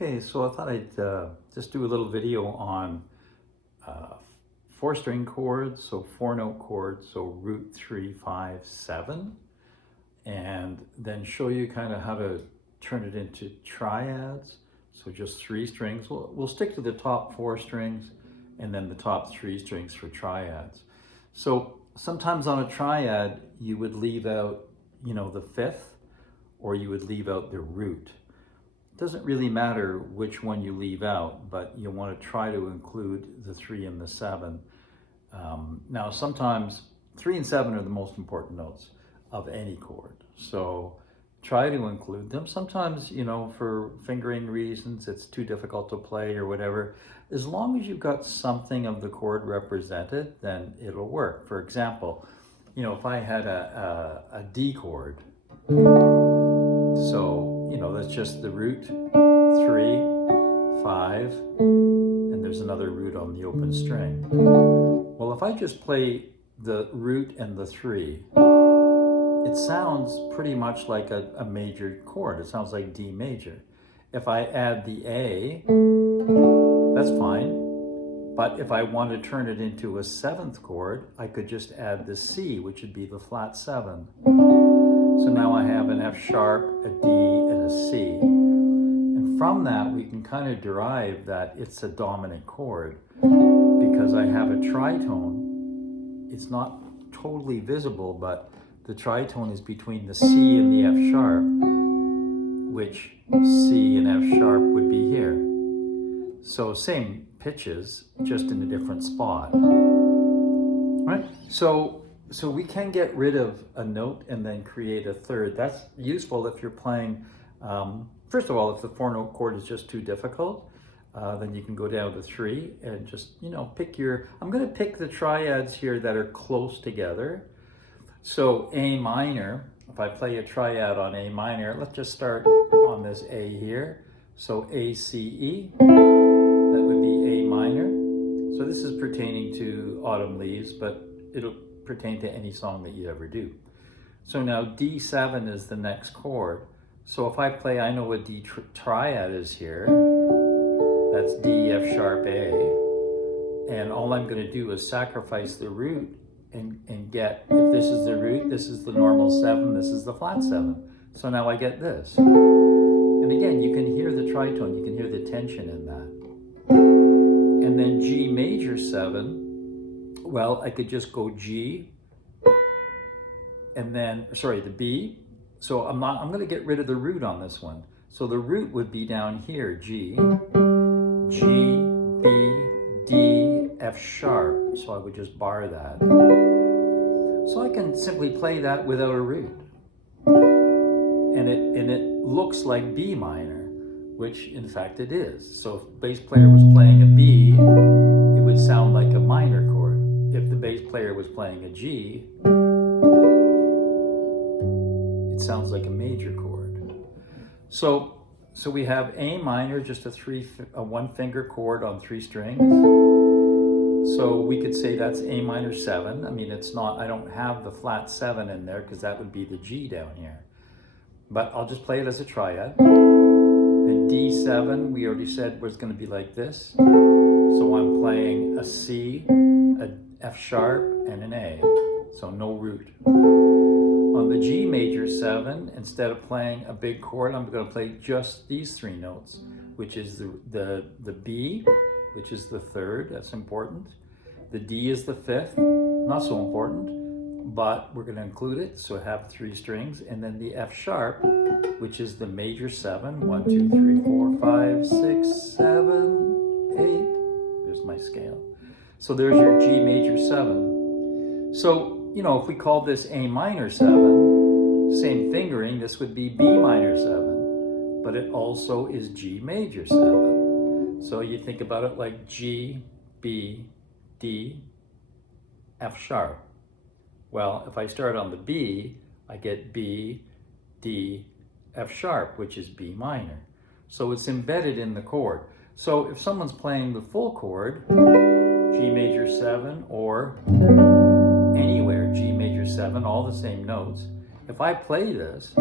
Okay, so I thought I'd just do a little video on four string chords, so four note chords, so root 3, 5, 7, and then show you kind of how to turn it into triads, so just three strings. We'll stick to the top four strings and then the top three strings for triads. So sometimes on a triad, you would leave out, the fifth, or you would leave out the root. It doesn't really matter which one you leave out, but you want to try to include the 3 and the 7. Now, sometimes 3 and 7 are the most important notes of any chord. So try to include them. Sometimes, for fingering reasons, it's too difficult to play or whatever. As long as you've got something of the chord represented, then it'll work. For example, if I had a D chord, so, that's just the root, 3, 5, and there's another root on the open string. Well, if I just play the root and the 3, it sounds pretty much like a major chord. It sounds like D major. If I add the A, that's fine. But if I want to turn it into a 7th chord, I could just add the C, which would be the flat 7. So now I have an F sharp, a D, and a C. And from that, we can kind of derive that it's a dominant chord because I have a tritone. It's not totally visible, but the tritone is between the C and the F sharp, which C and F sharp would be here. So same pitches, just in a different spot. Right? So we can get rid of a note and then create a third. That's useful if you're playing, first of all, if the 4-note chord is just too difficult, then you can go down to 3 and just, pick I'm going to pick the triads here that are close together. So A minor, if I play a triad on A minor, let's just start on this A here. So A, C, E, that would be A minor. So this is pertaining to Autumn Leaves, but it'll pertain to any song that you ever do. So now D7 is the next chord. So if I play, I know what D triad is here. That's D, F sharp, A. And all I'm going to do is sacrifice the root and get, if this is the root, this is the normal 7, this is the flat 7. So now I get this. And again, you can hear the tritone, you can hear the tension in that. And then G major 7, well, I could just go G, and then, the B. So I'm going to get rid of the root on this one. So the root would be down here, G, G, B, D, F sharp. So I would just bar that. So I can simply play that without a root. And it looks like B minor, which in fact it is. So if the bass player was playing a B, it would sound like a minor chord. If the bass player was playing a G, it sounds like a major chord. So we have A minor, just a 1-finger chord on 3 strings. So we could say that's A minor 7. I mean, it's not, I don't have the flat 7 in there because that would be the G down here. But I'll just play it as a triad. Then D7, we already said was going to be like this. So I'm playing a C, a F sharp, and an A. So no root. On the G major 7, instead of playing a big chord, I'm going to play just these 3 notes, which is the B, which is the 3rd, that's important. The D is the 5th, not so important, but we're going to include it, so have 3 strings. And then the F sharp, which is the major 7, 1, 2, 3, 4, 5, 6, 7, 8. There's my scale. So there's your G major 7. So, if we call this A minor 7, same fingering, this would be B minor 7, but it also is G major 7. So you think about it like G, B, D, F sharp. Well, if I start on the B, I get B, D, F sharp, which is B minor. So it's embedded in the chord. So if someone's playing the full chord, G major 7, or anywhere, G major 7, all the same notes. If I play this,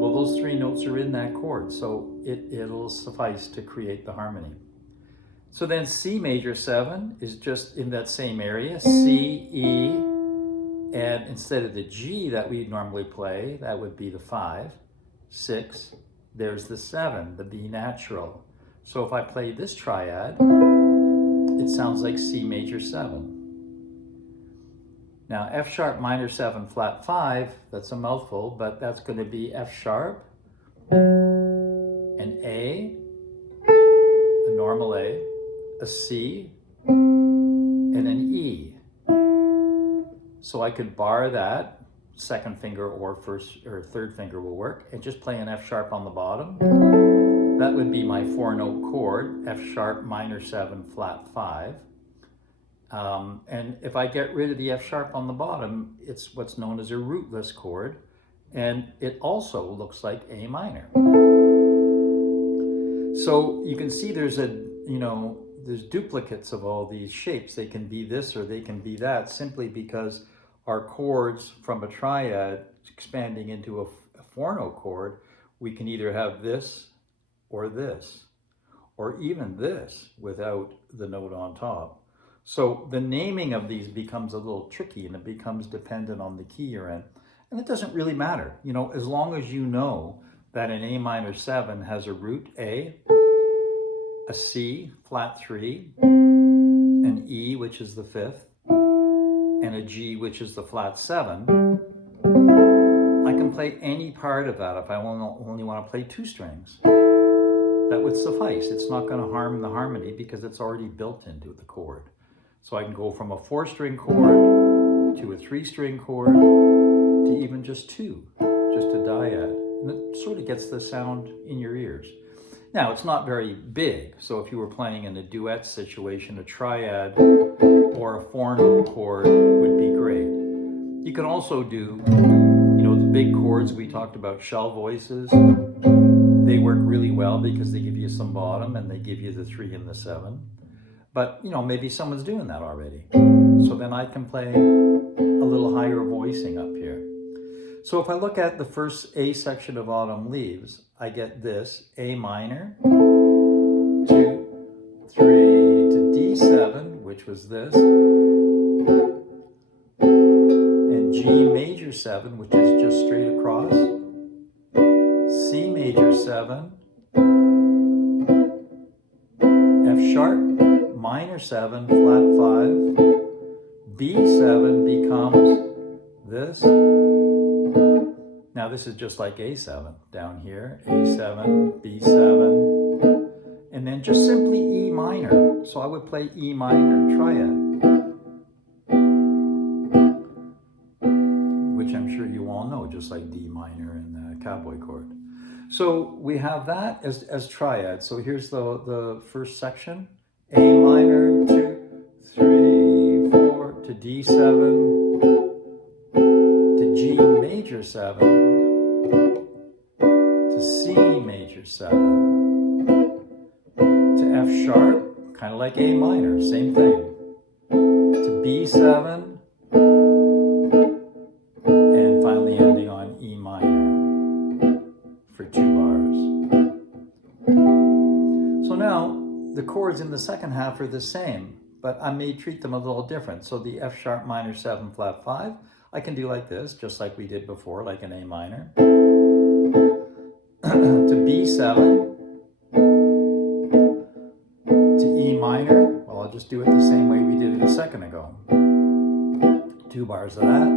Well, those three notes are in that chord, so it'll suffice to create the harmony. So then C major 7 is just in that same area, C, E, and instead of the G that we normally play, that would be the 5, 6, there's the 7, the B natural. So if I play this triad, it sounds like C major 7. Now F sharp minor 7 flat 5, that's a mouthful, but that's going to be F sharp, an A normal A C, and an E. So I could bar that, second finger or first or third finger will work, and just play an F sharp on the bottom. That would be my 4-note chord, F sharp minor 7 flat 5. And if I get rid of the F sharp on the bottom, it's what's known as a rootless chord, and it also looks like A minor. So you can see there's there's duplicates of all these shapes. They can be this or they can be that, simply because our chords from a triad expanding into a 4-note chord, we can either have this, or even this without the note on top. So the naming of these becomes a little tricky, and it becomes dependent on the key you're in. And it doesn't really matter, as long as you know that an A minor 7 has a root A, a C flat 3, an E, which is the 5th, and a G, which is the flat 7. I can play any part of that if I only want to play 2 strings. That would suffice. It's not going to harm the harmony because it's already built into the chord. So I can go from a 4-string chord to a 3-string chord to even just 2, just a dyad. And it sort of gets the sound in your ears. Now, it's not very big, so if you were playing in a duet situation, a triad or a 4-note chord would be great. You can also do, the big chords we talked about, shell voices. They work really well because they give you some bottom and they give you the 3 and the 7. But, maybe someone's doing that already. So then I can play a little higher voicing up here. So if I look at the first A section of Autumn Leaves, I get this, A minor, 2, 3 to D7, which was this, and G major 7, which is just straight across, C major 7, F sharp minor 7 flat 5, B7 becomes this. Now this is just like A7 down here, A7, B7, and then just simply E minor. So I would play E minor triad, which I'm sure you all know, just like D minor and the cowboy chord. So we have that as triad. So here's the first section, A minor, 2, 3, 4, to D7, to G major 7, to C major 7, to F sharp, kind of like A minor, same thing, to B7, and finally ending on E minor for 2 bars. So now the chords in the second half are the same, but I may treat them a little different. So the F sharp minor 7 flat 5, I can do like this, just like we did before, like an A minor. To B7, to E minor, well, I'll just do it the same way we did it a second ago. 2 bars of that.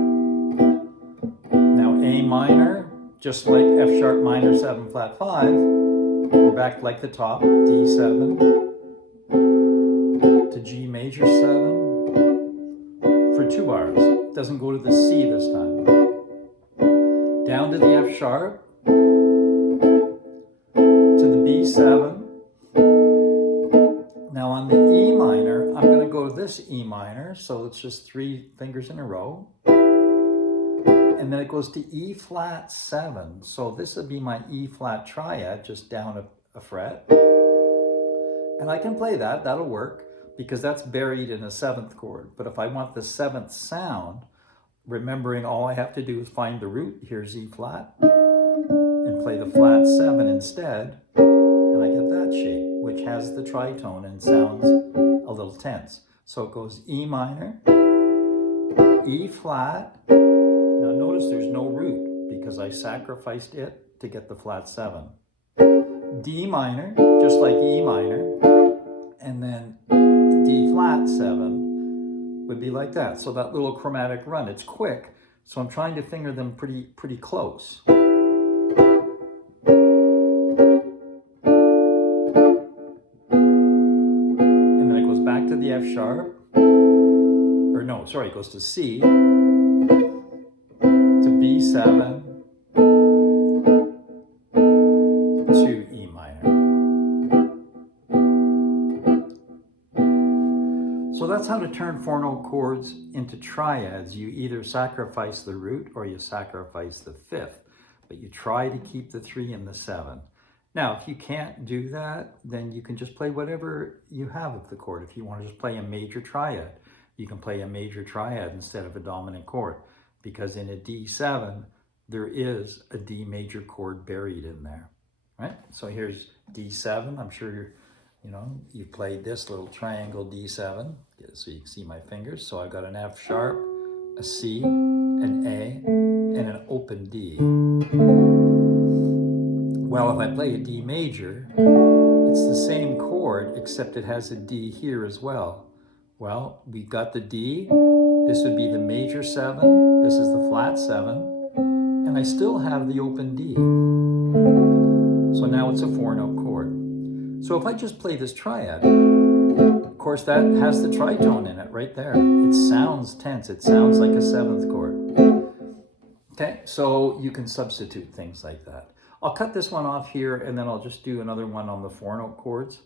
Now A minor, just like F sharp minor 7 flat 5, we're back like the top, D7, to G major 7 for 2 bars. Doesn't go to the C this time. Down to the F sharp, to the B7. Now on the E minor, I'm going to go this E minor, so it's just 3 fingers in a row. And then it goes to E flat 7. So this would be my E flat triad, just down a fret. And I can play that, that'll work, because that's buried in a 7th chord. But if I want the 7th sound, remembering all I have to do is find the root, here's E flat, and can play the flat 7 instead, and I get that shape, which has the tritone and sounds a little tense. So it goes E minor, E flat. Now notice there's no root because I sacrificed it to get the flat 7. D minor, just like E minor, and then D flat 7 would be like that. So that little chromatic run, it's quick, so I'm trying to finger them pretty close. And then it goes back to the F sharp, or no, sorry, it goes to C, to B7, to E minor. So that's how to turn 4-note chords into triads. You either sacrifice the root or you sacrifice the 5th, but you try to keep the 3 and the 7. Now, if you can't do that, then you can just play whatever you have of the chord. If you want to just play a major triad, you can play a major triad instead of a dominant chord, because in a D7, there is a D major chord buried in there, right? So here's D7. I'm sure you've played this little triangle D7, so you can see my fingers. So I've got an F sharp, a C, an A, and an open D. Well, if I play a D major, it's the same chord, except it has a D here as well. Well, we've got the D, this would be the major 7, this is the flat 7, and I still have the open D. So now it's a 4-note chord. So if I just play this triad, of course that has the tritone in it right there. It sounds tense, it sounds like a 7th chord. Okay, so you can substitute things like that. I'll cut this one off here and then I'll just do another one on the 4-note chords.